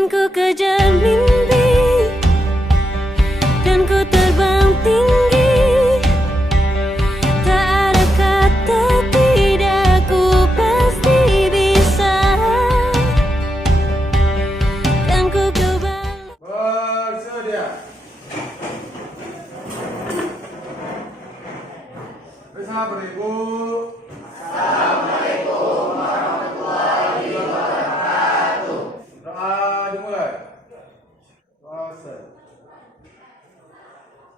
Dan ku kejar mimpi, dan ku terbang tinggi. Tak ada kata tidak, ku pasti bisa. Dan ku kembali. Bersedia. Bersama Ibu. Assalamualaikum warahmatullahi wabarakatuh. Doa dimulai.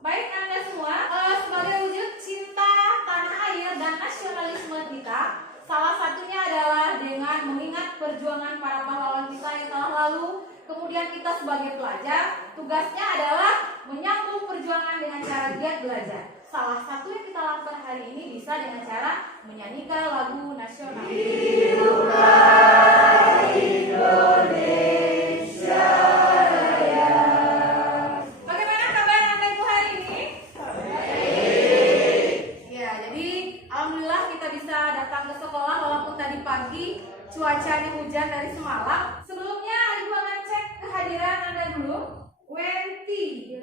Baik Anda semua, sebagai wujud cinta tanah air dan nasionalisme kita, salah satunya adalah dengan mengingat perjuangan para pahlawan kita yang telah lalu. Kemudian kita sebagai pelajar, tugasnya adalah menyambung perjuangan dengan cara giat belajar. Salah satu yang kita lakukan hari ini bisa dengan cara menyanyikan lagu nasional. Hiduplah Indonesia Raya. Bagaimana kabar Anda Ibu hari ini? Baik. Ya, jadi alhamdulillah kita bisa datang ke sekolah walaupun tadi pagi cuacanya hujan dari semalam. Sebelumnya Ibu akan cek kehadiran Anda dulu. Wenti,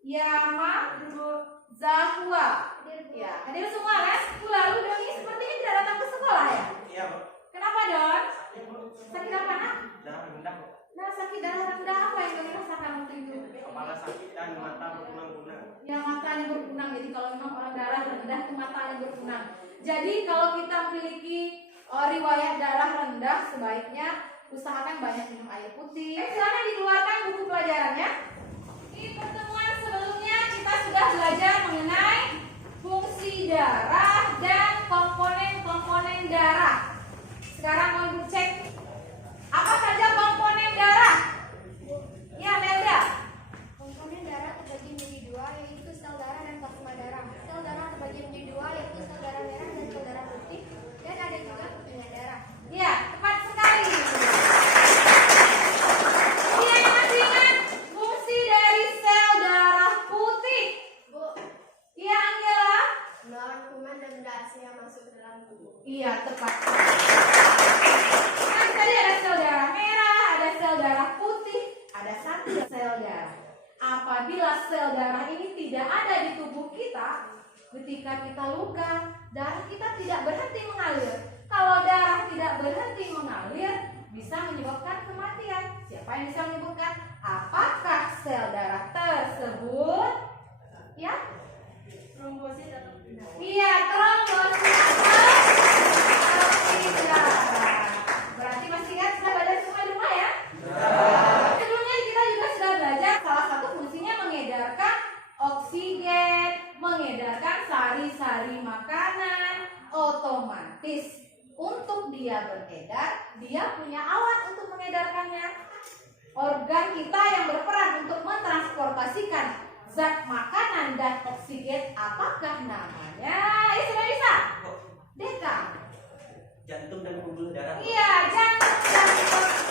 Yama, Zahwa. Ya, hadir semua kan? Lalu Doni sepertinya tidak datang ke sekolah ya? Iya, Bu. Kenapa Don? Sakit apa nak? Darah rendah, Bu. Nah, sakit darah rendah apa yang Doni rasakan waktu itu? Kepala sakit dan mata berkunang-kunang. Ya, matanya berkunang. Jadi kalau memang orang darah rendah itu matanya berkunang. Jadi kalau kita memiliki riwayat darah rendah, sebaiknya usahakan banyak minum air putih. Silakan dikeluarkan buku pelajarannya. Di pertemuan sebelumnya kita sudah belajar mengenai fungsi darah dan komponen-komponen darah. Sekarang mau Ibu cek apa saja komponen darah? Ya, Melda. Komponen darah terbagi menjadi dua, yaitu sel darah dan plasma darah. Sel darah terbagi menjadi dua, yaitu sel darah merah dan sel darah putih, dan ada juga kepentingan darah. Ya, tepat sekali. Dia yang masih ingat fungsi dari sel darah putih? Bu, Iya, Angela. melawan kuman dan benda asing yang masuk ke dalam tubuh. Iya, tepat. Kan tadi ada sel darah merah, ada sel darah putih, ada satu sel darah. Apabila sel darah ini tidak ada di tubuh kita, ketika kita luka, darah kita tidak berhenti mengalir. Kalau darah tidak berhenti mengalir, bisa menyebabkan kematian. Siapa yang bisa menyebutkan apakah sel darah tersebut? Ya? Trombosit atau benda. Iya, trombosit atau arti darah. Berarti masih ingat sudah belajar semua di rumah ya? Sebelumnya kita juga sudah belajar salah satu fungsinya mengedarkan oksigen, mengedarkan sari-sari makanan. Otomatis untuk dia beredar, dia punya alat untuk mengedarkannya. Organ kita yang berperan untuk mentransportasikan zat makanan dan oksigen, apakah namanya? Sudah bisa? Deka. Jantung dan pembuluh darah. Iya, jantung.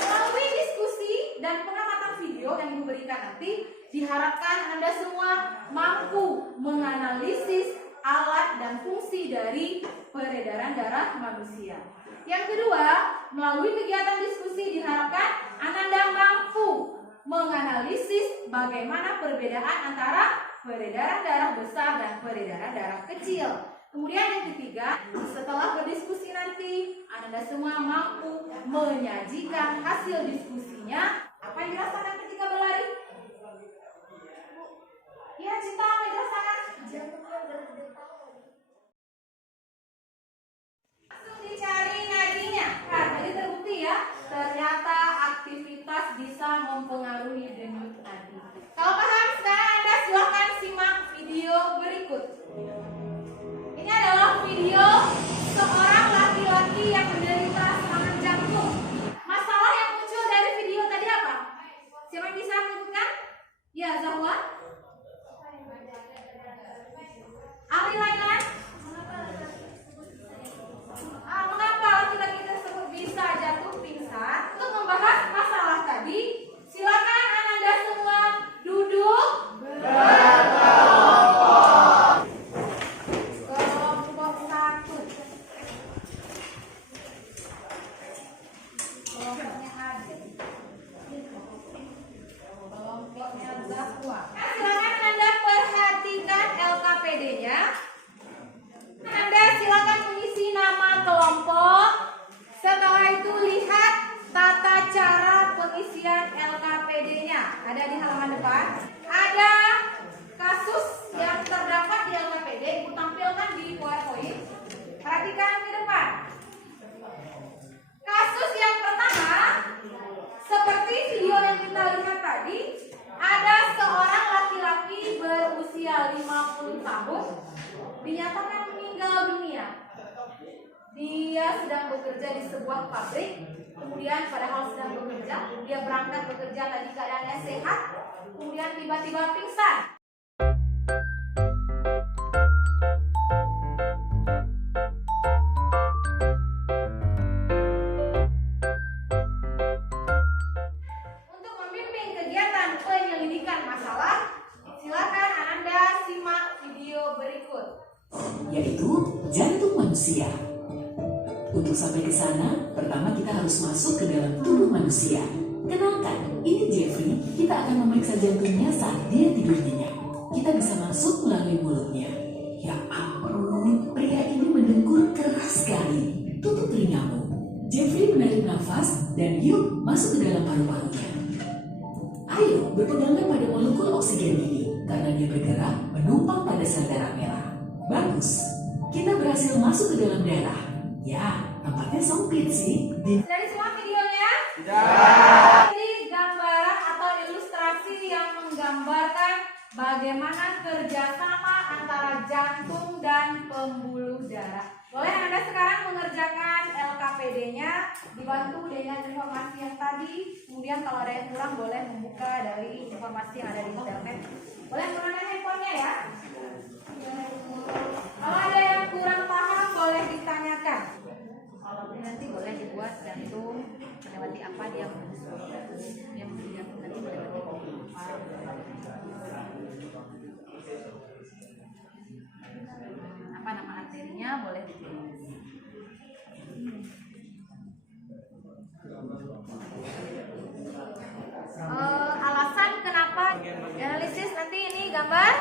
Melalui diskusi dan pengamatan video yang Ibu berikan nanti, diharapkan Anda semua mampu menganalisis alat dan fungsi dari peredaran darah manusia. Yang kedua, melalui kegiatan diskusi diharapkan Anda mampu menganalisis bagaimana perbedaan antara peredaran darah besar dan peredaran darah kecil. Kemudian yang ketiga, setelah berdiskusi nanti, Anda semua mampu menyajikan hasil diskusinya. Apa yang dirasakan ketika berlari? Ya, Cinta, apa yang dirasakan? Jantungnya berdetak. Langsung dicari nadinya. Nah, tadi terbukti ya, ternyata aktivitas bisa mempengaruhi denyut nadi. Kalau paham, sekarang Anda silakan simak video berikut. Ini adalah video seorang laki-laki yang menderita serangan jantung. Masalah yang muncul dari video tadi pengisian LKPD-nya. Ada di halaman depan. Ada kasus yang terdapat di LKPD, Ibu tampilkan di PowerPoint. Perhatikan ke depan. Kasus yang pertama, seperti video yang kita lihat tadi, ada seorang laki-laki berusia 50 tahun dinyatakan meninggal dunia. Dia sedang bekerja di sebuah pabrik, kemudian padahal sedang bekerja, dia berangkat bekerja tadi keadaannya sehat, kemudian tiba-tiba pingsan. Untuk membimbing kegiatan penyelidikan masalah, silakan Ananda simak video berikut. Yaitu jantung manusia. Untuk sampai ke sana, pertama kita harus masuk ke dalam tubuh manusia. Kenalkan, ini Jeffrey. Kita akan memeriksa jantungnya saat dia tidur nyenyak. Kita bisa masuk melalui mulutnya. Ya ampun, pria ini mendengkur keras sekali. Tutup telingamu. Jeffrey menarik nafas dan yuk masuk ke dalam paru-parunya. Ayo berpegangan pada molekul oksigen ini karena dia bergerak menumpang pada sel darah merah. Bagus, kita berhasil masuk ke dalam darah. Ya, tempatnya sempit sih. Dari semua videonya? Tidak. Ini gambaran atau ilustrasi yang menggambarkan bagaimana kerjasama antara jantung dan pembuluh darah. Boleh Anda sekarang mengerjakan LKPD-nya, dibantu dengan informasi yang tadi. Kemudian kalau ada yang kurang boleh membuka dari informasi yang ada di internet. Boleh menggunakan handphonenya ya. Kalau ada yang kurang paham boleh ditanyakan. Nanti boleh dibuat jantung melewati apa dia jantung tadi melewati apa nama arterinya boleh ditulis. Alasan kenapa dialisis nanti ini gambar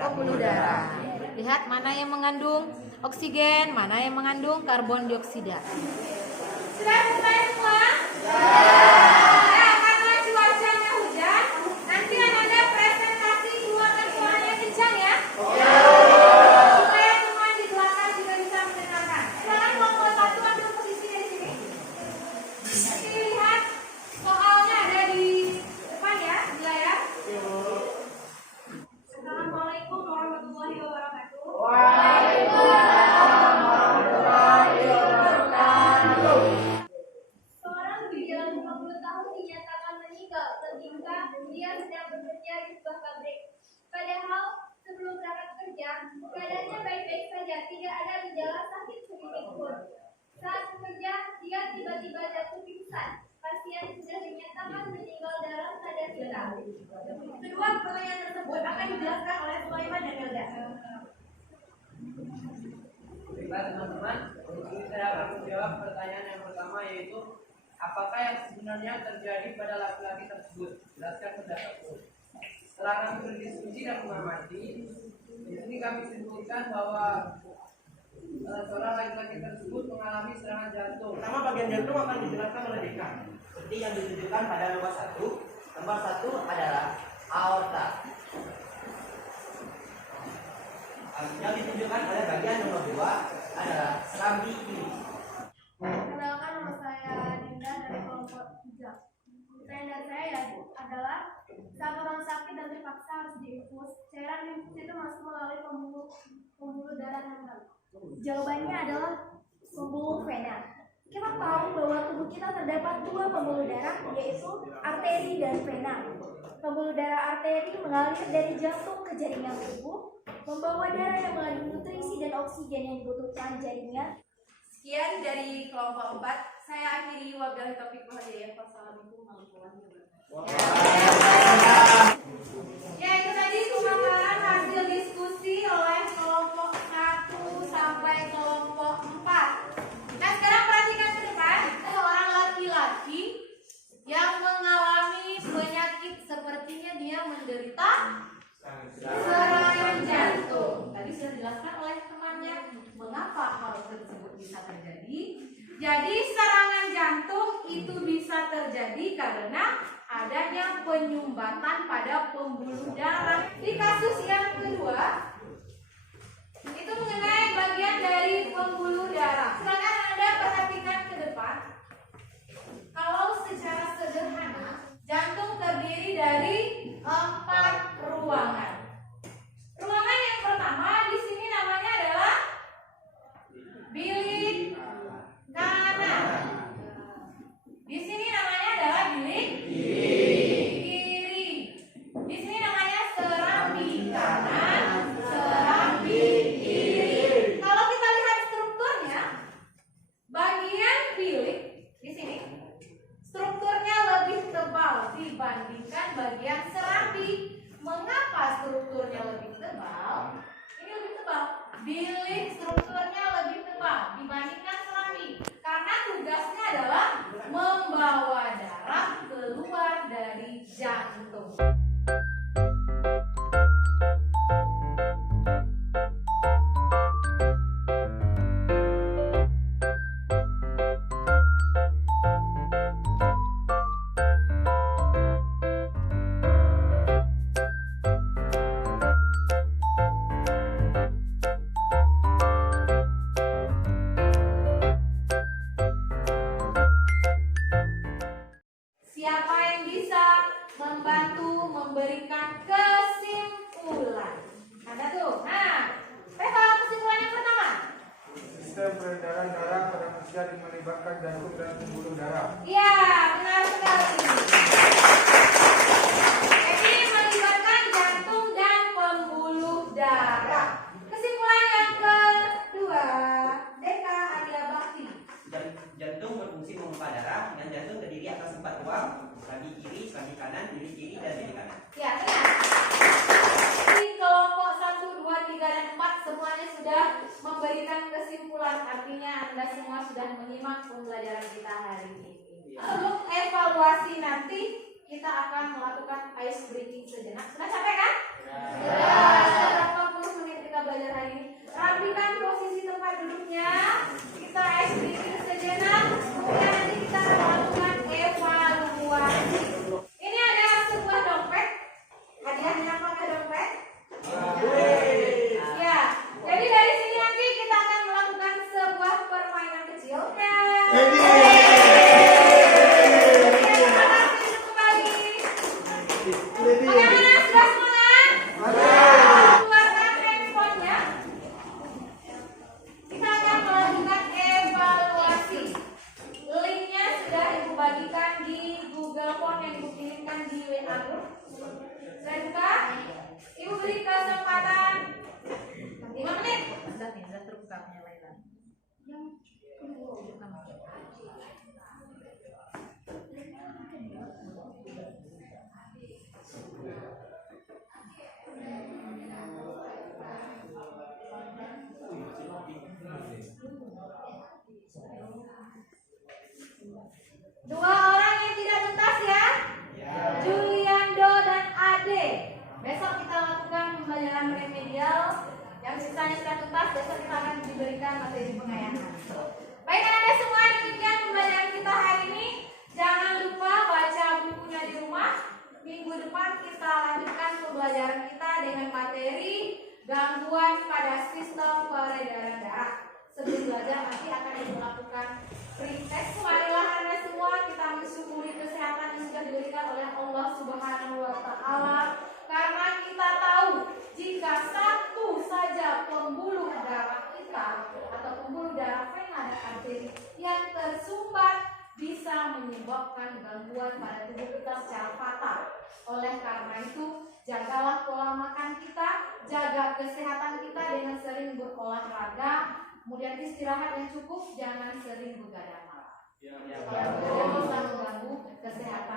pembuluh darah. Lihat mana yang mengandung oksigen, mana yang mengandung karbon dioksida. Sudah selesai semua? Ya, karena cuacanya hujan, nanti Ananda presentasi keluarkan suaranya kencang ya. Supaya semua di belakang juga bisa mendengarkan. Silakan kelompok 1 ambil posisi dari sini. Nanti lihat soalnya ada di depan ya, di layar. Assalamualaikum warahmatullahi wabarakatuh. Seorang pria 50 tahun dinyatakan meninggal ketika dia sedang bekerja di sebuah pabrik. Padahal sebelum berangkat kerja, keadaannya baik-baik saja, tidak ada gejala sakit sedikit pun. Saat bekerja, dia tiba-tiba jatuh pingsan. Pasien sudah dinyatakan meninggal dalam keadaan vital. Kedua pertanyaan tersebut akan dijelaskan oleh Sulaiman dan Melda. Baiklah teman-teman, ini saya akan menjawab pertanyaan yang pertama yaitu apakah yang sebenarnya terjadi pada laki-laki tersebut? Jelaskan pendapatku. Setelah kami berdiskusi dan mengamati, di sini kami simpulkan bahwa seorang laki-laki tersebut mengalami serangan jantung. Pertama bagian jantung akan dijelaskan oleh Dika. Seperti yang ditunjukkan pada nomor 1. Nomor 1 adalah aorta. Yang ditunjukkan oleh bagian nomor 2 adalah serambi kiri. Perkenalkan, nama saya Dinda dari kelompok 3. Pertanyaan saya adalah saat orang sakit dan terpaksa harus diinfus, cairan infus itu masuk melalui pembuluh darah dan jawabannya adalah pembuluh vena. Kita tahu bahwa tubuh kita terdapat 2 pembuluh darah, yaitu arteri dan vena. Pembuluh darah arteri mengalir dari jantung ke jaringan tubuh, membawa darah yang mengandung nutrisi dan oksigen yang dibutuhkan jaringan. Sekian dari kelompok 4. Saya akhiri wabillahi taufiq wal hidayah. Wassalamualaikum warahmatullahi wabarakatuh. Ya, itu tadi pemaparan hasil diskusi oleh kelompok 1 sampai kelompok 4. Nah, sekarang perhatikan ke depan. Seorang laki-laki yang mengalami penyakit sepertinya dia menderita serangan jantung. Tadi sudah dijelaskan oleh temannya mengapa hal tersebut bisa terjadi. Jadi serangan jantung itu bisa bisa terjadi karena adanya penyumbatan pada pembuluh darah. Di kasus yang kedua, itu mengenai bagian dari pembuluh darah. Silakan Anda perhatikan ke depan. Kalau secara sederhana, jantung terdiri dari 4 ruangan. Ruangan yang pertama di sini namanya adalah bilik kanan. Di sini namanya adalah bilik kiri. Di sini namanya serambi kanan, serambi kiri. Kalau kita lihat strukturnya, bagian bilik di sini strukturnya lebih tebal dibandingkan bagian serambi. Mengapa strukturnya lebih tebal? Ini lebih tebal. Bilik strukturnya lebih tebal dibandingkan serambi. Karena tugasnya adalah membawa darah keluar dari jantung. Siapa yang bisa membantu memberikan kesimpulan? Ada tuh. Nah, Peta kesimpulan yang pertama. Sistem peredaran darah pada manusia melibatkan jantung dan pembuluh darah. Iya, benar sekali. Jadi melibatkan jantung dan pembuluh darah. Kesimpulan yang kedua, Deka Adia Bakti. Jantung berfungsi memompa darah dan jantung terdiri atas 4 ruang, serambi kiri, serambi kanan, bilik kiri, dan bilik kanan. Ya, benar. Di kelompok 1, 2, 3, dan 4 semuanya sudah memberikan kesimpulan. Artinya Anda semua sudah menyimak pembelajaran kita hari ini. Untuk evaluasi nanti kita akan melakukan ice breaking sejenak. Sudah capek kan? Sudah. Berapa puluh menit kita belajar hari ini. Rapikan posisi tempat duduknya. Kita ice breaking sejenak. Kemudian nanti kita akan melakukan evaluasi. Ini ada sebuah dompet. Hadiahnya apakah dompet? Ya. Jadi dari sini nanti kita akan melakukan sebuah permainan kecil. Bagaimana, sudah semangat? Keluarkan handphonenya. Kita akan melakukan evaluasi. Linknya sudah Ibu bagikan di Google Form yang Ibu kirimkan di WA Group. Saya buka. Ibu beri kesempatan 5 menit. Sudah terbuka penyelesaian. Dua orang yang tidak tuntas ya? Juliando dan Ade. Besok kita lakukan pembelajaran remedial. Yang sisanya sudah tuntas, besok kita akan diberikan materi pengayahan. Baik Anda semua, demikian pembelajaran kita hari ini. Jangan lupa baca bukunya di rumah. Minggu depan kita lanjutkan pembelajaran kita dengan materi gangguan pada sistem peredaran darah. Sebelum belajar nanti akan dilakukan pretest. Marilah Anda semua kita mensyukuri kesehatan yang sudah diberikan oleh Allah Subhanahu wa Ta'ala. Karena kita tahu jika satu saja pembuluh darah kita atau pembuluh darah vena dan arteri yang tersumbat bisa menyebabkan gangguan pada tubuh kita secara fatal. Oleh karena itu, jagalah pola makan kita, jaga kesehatan kita dengan sering berolahraga, kemudian istirahat yang cukup, jangan sering begadang malam. Kalau begadang bisa mengganggu kesehatan